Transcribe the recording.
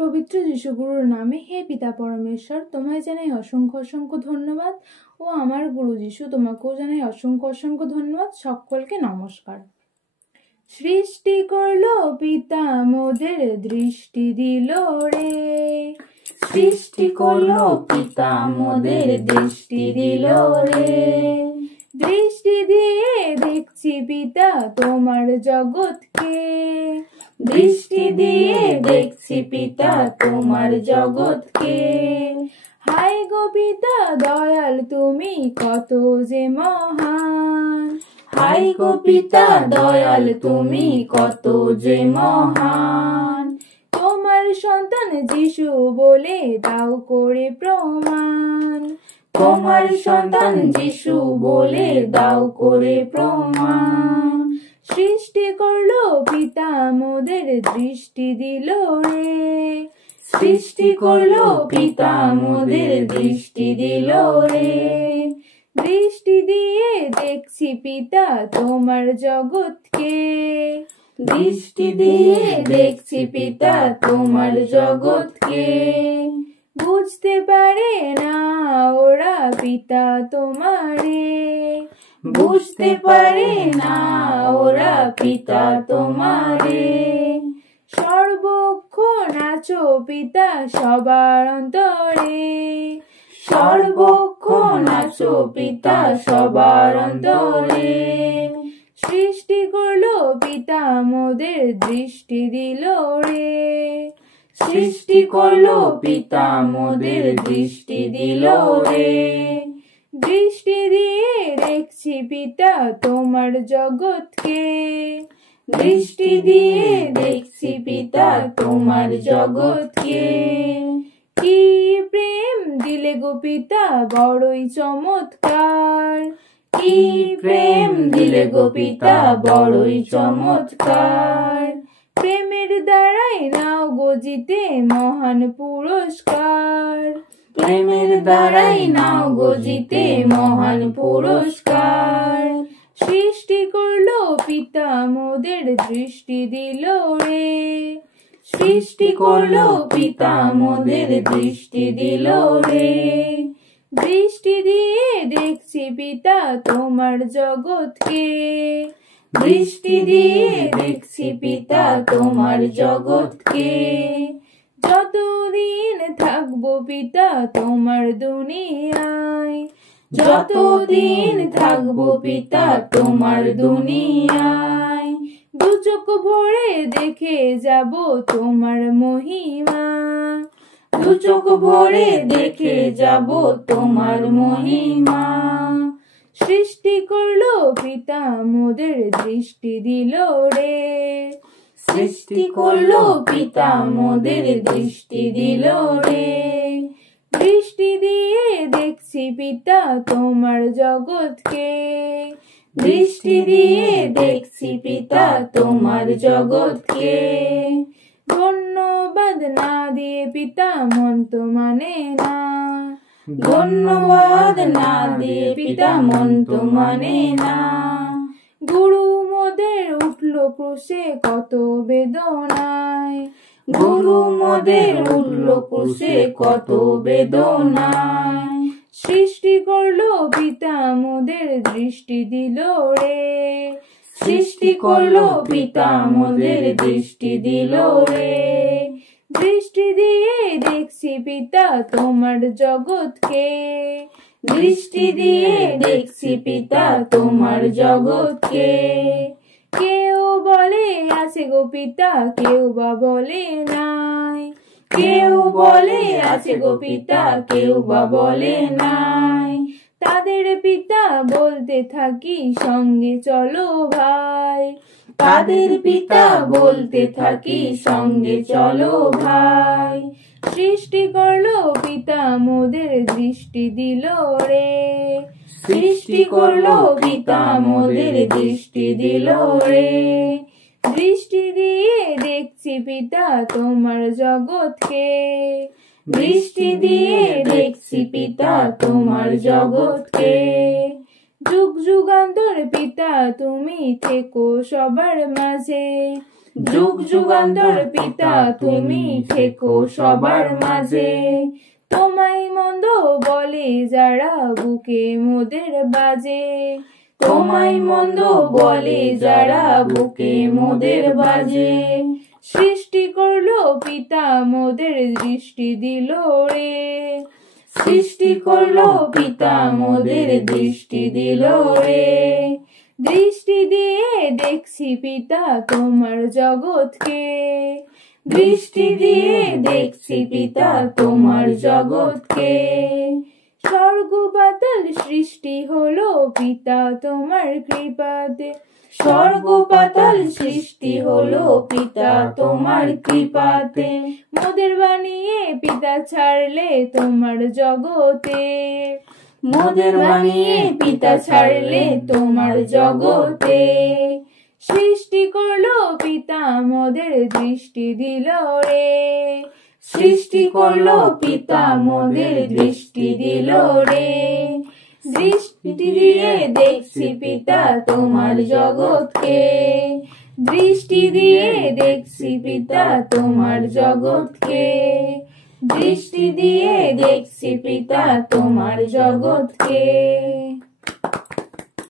পবিত্র যিশুগুরুর নামে হে পিতা পরমেশ্বর, তোমায় জানাই অসংখ্য অসংখ্য ধন্যবাদ ও আমার গুরু যিশু তোমাকেও জানাই অসংখ্য অসংখ্য ধন্যবাদ। সকলকে নমস্কার। সৃষ্টি করলো পিতা মোদের দৃষ্টি দিল রে, সৃষ্টি করলো পিতা মোদের দৃষ্টি দিল রে। দৃষ্টি দিয়ে দেখছি পিতা তোমার জগৎকে, দৃষ্টি দিয়ে দেখছি পিতা তোমার জগৎকে। হায় গো পিতা দয়াল তুমি কত যে মহান, হায় গো পিতা দয়াল তুমি কত যে মহান। তোমার সন্তান যিশু বলে দাও করে প্রমাণ, তোমার সন্তান যিশু বলে দাও করে প্রমাণ। সৃষ্টি করলো পিতা মোদের দৃষ্টি দিল রে, সৃষ্টি করলো পিতা মোদের দৃষ্টি দিল রে। দৃষ্টি দিয়ে দেখছি পিতা তোমার জগৎকে, দৃষ্টি দিয়ে দেখছি পিতা তোমার জগৎকে। বুঝতে পারে না ওরা পিতা তোমারে, বুঝতে পারে না ওরা পিতা তোমারে। সর্বক্ষণ আছো পিতা সবার অন্তরে, সর্বক্ষণ আছো পিতা সবার অন্তরে। সৃষ্টি করলো পিতা মোদের দৃষ্টি দিল রে, সৃষ্টি করলো পিতা মোদের দৃষ্টি দিল রে। দৃষ্টি দিয়ে দেখছি পিতা তোমার জগৎকে, দৃষ্টি দিয়ে দেখছি পিতা তোমার জগৎকে। কি প্রেম দিলে গো পিতা বড়ই চমৎকার, কি প্রেম দিলে গো পিতা বড়ই চমৎকার। প্রেমের দ্বারাই নাও গো জিতে মহান পুরস্কার, প্রেমের দ্বারাই নাও গো জিতে মহান পুরস্কার। সৃষ্টি করলো পিতা মোদের দৃষ্টি দিল রে, সৃষ্টি করলো পিতা মোদের দৃষ্টি দিল রে। দৃষ্টি দিয়ে দেখছি পিতা তোমার জগৎকে, দৃষ্টি দিয়ে দেখছি পিতা তোমার জগৎকে। যতদিন থাকবো পিতা তোমার দুনিয়ায়, যতদিন থাকবো পিতা তোমার দুনিয়ায়। দু চোখ ভরে দেখে যাব তোমার মহিমা, দু চোখ ভরে দেখে যাব তোমার মহিমা। সৃষ্টি করলো পিতা মোদের দৃষ্টি দিল রে, সৃষ্টি করলো পিতা মোদের দৃষ্টি দিল রে। দৃষ্টি দিয়ে দেখছি পিতা তোমার জগৎকে, দৃষ্টি দিয়ে দেখছি পিতা তোমার জগৎকে। ধন্যবাদ না দিয়ে পিতা মন তো মানে না, ধন্যবাদ না দিয়ে পিতা মন তো মানে না। গুরু মোদের উঠলো ক্রুশে কত বেদনায়, গুরু মোদের উঠলো ক্রুশে কত বেদনায়। সৃষ্টি করলো পিতা মোদের দৃষ্টি দিল রে, সৃষ্টি করলো পিতা মোদের দৃষ্টি দিল রে। দৃষ্টি দিয়ে দেখছি পিতা তোমার জগৎকে, দৃষ্টি দিয়ে দেখছি পিতা তোমার জগৎকে। কেউ বলে আছে গো পিতা কেউ বা বলে নাই, কেউ বলে আছে গো পিতা কেউ বা বলে নাই। তাদের পিতা বলতে থাকি সঙ্গে চলো ভাই, তাদের পিতা বলতে থাকি সঙ্গে চলো ভাই। সৃষ্টি করলো পিতা মোদের দৃষ্টি দিল রে, সৃষ্টি করলো পিতা মোদের দৃষ্টি দিল রে। দৃষ্টি দিয়ে দেখছি পিতা তোমার জগৎকে, দৃষ্টি দিয়ে দেখছি পিতা তোমার জগৎকে। যুগ যুগান্তর পিতা তুমি থেকো সবার মাঝে, যুগ যুগান্তর পিতা তুমি থেকো সবার মাঝে। তোমায় মন্দ বলে যারা বুকে মোদের বাজে, তোমায় মন্দ বলে যারা বুকে মোদের বাজে। সৃষ্টি করলো পিতা মোদের দৃষ্টি দিল রে, সৃষ্টি করলো পিতা মোদের দৃষ্টি দিল রে। দৃষ্টি দিয়ে দেখছি পিতা তোমার জগৎকে, দৃষ্টি দিয়ে দেখছি পিতা তোমার জগৎকে। স্বর্গ পাতাল সৃষ্টি হলো পিতা তোমার কৃপাতে, স্বর্গ পাতাল সৃষ্টি হলো পিতা তোমার কৃপাতে। মোদের বানিয়ে পিতা ছাড়লে তোমার জগতে, মোদের বানিয়ে পিতা ছাড়লে তোমার জগতে। সৃষ্টি করলো পিতা মোদের দৃষ্টি দিল রে, সৃষ্টি করলো পিতা মোদের দৃষ্টি দিল রে। দৃষ্টি দিয়ে দেখছি পিতা তোমার জগৎকে, দৃষ্টি দিয়ে দেখছি পিতা তোমার জগৎকে। দৃষ্টি দিয়ে দেখছি পিতা তোমার জগৎকে।